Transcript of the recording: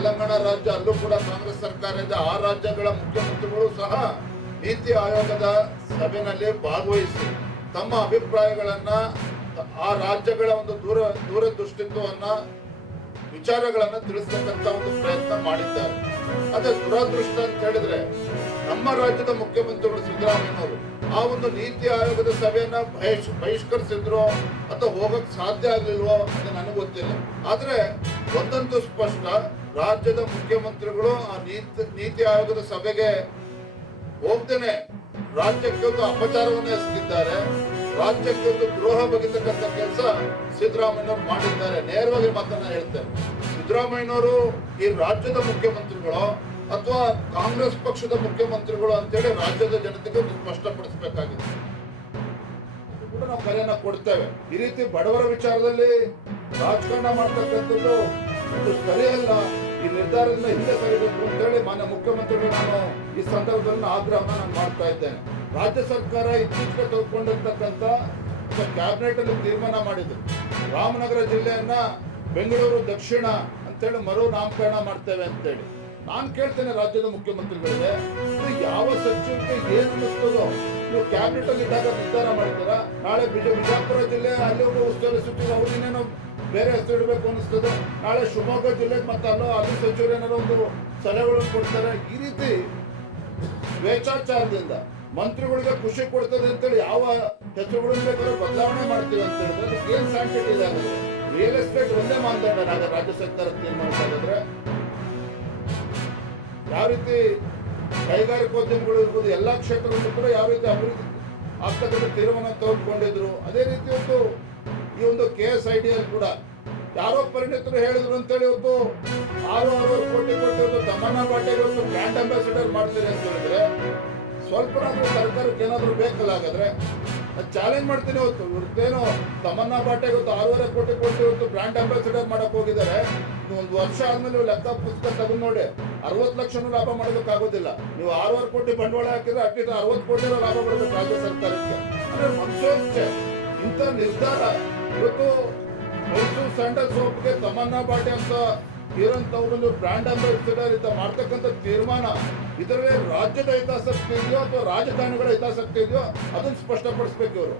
ತೆಲಂಗಾಣ ರಾಜ್ಯ, ಅಲ್ಲೂ ಕೂಡ ಕಾಂಗ್ರೆಸ್ ಸರ್ಕಾರ ಇದೆ. ಆ ರಾಜ್ಯಗಳ ಮುಖ್ಯಮಂತ್ರಿಗಳು ಸಹ ನೀತಿ ಆಯೋಗದ ಸಭೆಯಲ್ಲಿ ಭಾಗವಹಿಸಿ ತಮ್ಮ ಅಭಿಪ್ರಾಯಗಳನ್ನ, ಆ ರಾಜ್ಯಗಳ ಒಂದು ದೂರದೃಷ್ಟಿತ್ವವನ್ನ, ವಿಚಾರಗಳನ್ನ ತಿಳಿಸ್ತಕ್ಕಂತ ಒಂದು ಪ್ರಯತ್ನ ಮಾಡಿದ್ದಾರೆ. ಅದೇ ದುರದೃಷ್ಟ ಅಂತ ಹೇಳಿದ್ರೆ ನಮ್ಮ ರಾಜ್ಯದ ಮುಖ್ಯಮಂತ್ರಿಗಳು ಸಿದ್ದರಾಮಯ್ಯನವರು ಆ ಒಂದು ನೀತಿ ಆಯೋಗದ ಸಭೆಯನ್ನ ಬಹಿಷ್ಕರಿಸಿದ್ರು ಅಥವಾ ಹೋಗಕ್ ಸಾಧ್ಯ ಆಗ್ಲಿಲ್ವೋ ಅದು ನನಗೆ ಗೊತ್ತಿಲ್ಲ. ಆದ್ರೆ ಒಂದಂತೂ ಸ್ಪಷ್ಟ, ರಾಜ್ಯದ ಮುಖ್ಯಮಂತ್ರಿಗಳು ಆ ನೀತಿ ಆಯೋಗದ ಸಭೆಗೆ ಹೋಗ್ದೇನೆ ರಾಜ್ಯಕ್ಕೆ ಒಂದು ಅಪಚಾರವನ್ನು ಎಸಗಿದ್ದಾರೆ, ರಾಜ್ಯಕ್ಕೆ ಒಂದು ದ್ರೋಹ ಬಗೆತಕ್ಕಂಥ ಕೆಲಸ ಸಿದ್ದರಾಮಯ್ಯನವರು ಮಾಡಿದ್ದಾರೆ. ನೇರವಾಗಿ ಮಾತನ್ನ ಹೇಳ್ತಾರೆ. ಸಿದ್ದರಾಮಯ್ಯನವರು ಈ ರಾಜ್ಯದ ಮುಖ್ಯಮಂತ್ರಿಗಳು ಅಥವಾ ಕಾಂಗ್ರೆಸ್ ಪಕ್ಷದ ಮುಖ್ಯಮಂತ್ರಿಗಳು ಅಂತೇಳಿ ರಾಜ್ಯದ ಜನತೆಗೆ ಒಂದು ಸ್ಪಷ್ಟಪಡಿಸಬೇಕಾಗಿದೆ. ಕೂಡ ನಾವು ಕರೆಯನ್ನ ಕೊಡ್ತೇವೆ. ಈ ರೀತಿ ಬಡವರ ವಿಚಾರದಲ್ಲಿ ರಾಜಕಾರಣ ಮಾಡ್ತಕ್ಕಂಥದ್ದು ಒಂದು ಸರಿಯಲ್ಲ. ಈ ನಿರ್ಧಾರದಿಂದ ಹಿಂದೆ ಸರಿಬೇಕು ಅಂತೇಳಿ ಮಾನ್ಯ ಮುಖ್ಯಮಂತ್ರಿಗಳು ನಾನು ಈ ಸಂದರ್ಭದಲ್ಲಿ ಆಗ್ರಹವನ್ನು ನಾನು ಮಾಡ್ತಾ ಇದ್ದೇನೆ. ರಾಜ್ಯ ಸರ್ಕಾರ ಇತ್ತೀಚೆಗೆ ತೆಗೆದುಕೊಂಡಿರ್ತಕ್ಕಂಥ ಕ್ಯಾಬಿನೆಟ್ ಅಲ್ಲಿ ತೀರ್ಮಾನ ಮಾಡಿದ್ರು, ರಾಮನಗರ ಜಿಲ್ಲೆಯನ್ನ ಬೆಂಗಳೂರು ದಕ್ಷಿಣ ಅಂತೇಳಿ ಮರು ನಾಮಕರಣ ಮಾಡ್ತೇವೆ ಅಂತೇಳಿ. ನಾನು ಕೇಳ್ತೇನೆ ರಾಜ್ಯದ ಮುಖ್ಯಮಂತ್ರಿಗಳಿಗೆ, ಯಾವ ಸಚಿವರಿಗೆ ಏನು ಅನ್ನಿಸ್ತದೋ ನೀವು ಕ್ಯಾಬಿನೆಟ್ ಅಲ್ಲಿ ಇದ್ದಾಗ ನಿರ್ಧಾರ ಮಾಡ್ತೀರಾ. ನಾಳೆ ಬಿಜಾಪುರ ಜಿಲ್ಲೆ ಅಲ್ಲಿ ಒಬ್ಬ ಉಸ್ತುವಾರಿ ಸಚಿವರು ಅವ್ರು ಇನ್ನೇನೋ ಬೇರೆ ಹೆಸರು ಇಡಬೇಕು ಅನ್ನಿಸ್ತದೆ, ನಾಳೆ ಶಿವಮೊಗ್ಗ ಜಿಲ್ಲೆಗೆ ಮತ್ತೆ ಅಲ್ಲಿ ಸಚಿವರು ಏನಾದ್ರು ಒಂದು ಸಲಹೆಗಳನ್ನು ಕೊಡ್ತಾರೆ. ಈ ರೀತಿ ಸ್ವೇಚ್ಛಾಚಾರದಿಂದ ಮಂತ್ರಿಗಳಿಗೆ ಖುಷಿ ಕೊಡ್ತದೆ ಅಂತೇಳಿ ಯಾವ ಹೆಸರುಗಳನ್ನು ಬೇಕಾದ್ರೂ ಬದಲಾವಣೆ ಮಾಡ್ತೀವಿ ಅಂತ ಹೇಳಿದ್ರೆ ಅದಕ್ಕೆ ಏನ್ ಸ್ಯಾಂಕ್ಟಿಟಿ ಇದೆ? ರಿಯಲ್ ಎಸ್ಟೇಟ್ ಒಂದೇ ಮಾನದಂಡ ರಾಜ್ಯ ಸರ್ಕಾರ ತೀರ್ಮಾನಿಸೋದಾದ್ರೆ ಯಾವ ರೀತಿ ಕೈಗಾರಿಕೋದ್ಯಮಗಳು ಇರ್ಬೋದು, ಎಲ್ಲಾ ಕ್ಷೇತ್ರಗಳಲ್ಲೂ ಕೂಡ ಯಾವ ರೀತಿ ಅಭಿವೃದ್ಧಿ ಆಗ್ತಕ್ಕಂಥ ತೀರ್ಮಾನ ತೆಗೆದುಕೊಂಡಿದ್ರು. ಅದೇ ರೀತಿ ಈ ಒಂದು KSIDL ಕೂಡ ಯಾರೋ ಪರಿಣಿತರು ಹೇಳಿದ್ರು ಅಂತೇಳಿ 6 ಕೋಟಿ ತಮ್ಮಣ್ಣ ಪಾಟೀಲ್ ಬ್ರ್ಯಾಂಡ್ ಅಂಬಾಸಿಡರ್ ಮಾಡ್ತೀರಿ ಅಂತ ಹೇಳಿದ್ರೆ ಸ್ವಲ್ಪ ಸರ್ಕಾರಕ್ಕೆ ಏನಾದ್ರು ಬೇಕಲ್ಲ. ಹಾಗಾದ್ರೆ ಚಾಲೆಂಜ್ ಮಾಡ್ತೀನಿ. ಇವ್ರದ್ದೇನೋ ತಮ್ಮಣ್ಣ ಪಾಟೀಲ್ 6.5 ಕೋಟಿ ಬ್ರ್ಯಾಂಡ್ ಅಂಬಾಸಿಡರ್ ಮಾಡಕ್ ಹೋಗಿದ್ದಾರೆ. ಒಂದು ವರ್ಷ ಆದ್ಮೇಲೆ ಲೆಕ್ಕ ಪುಸ್ತಕ ತಗೊಂಡ್ ನೋಡಿ 60 ಲಕ್ಷ ಲಾಭ ಮಾಡೋದಕ್ಕಾಗೋದಿಲ್ಲ. ನೀವು 6.5 ಕೋಟಿ ಬಂಡವಾಳ ಹಾಕಿದ್ರೆ ಅಟ್ಲೀಸ್ಟ್ 60 ಕೋಟಿ ಲಾಭ ಬರಬೇಕು ರಾಜ್ಯ ಸರ್ಕಾರಕ್ಕೆ. ಅಂದ್ರೆ ಮನಸೋಚ್ಚೆ ಇಂಥ ನಿರ್ಧಾರ ಇವತ್ತು ಮೈಸೂರು ಸ್ಯಾಂಡಲ್ ಸೋಪ್ಗೆ ತಮ್ಮಣ್ಣ ಪಾಟೀಲ್ ಅಂತ ಇರೋಂಥವ್ರನ್ನು ಬ್ರ್ಯಾಂಡ್ ಅಂಬಾಸಿಡರ್ ಇಂತ ಮಾಡ್ತಕ್ಕಂಥ ತೀರ್ಮಾನ ಇದರಲ್ಲಿ ರಾಜ್ಯದ ಹಿತಾಸಕ್ತಿ ಇದೆಯೋ ಅಥವಾ ರಾಜಕಾರಣಿಗಳ ಹಿತಾಸಕ್ತಿ ಇದೆಯೋ ಅದನ್ನು ಸ್ಪಷ್ಟಪಡಿಸ್ಬೇಕು ಇವರು.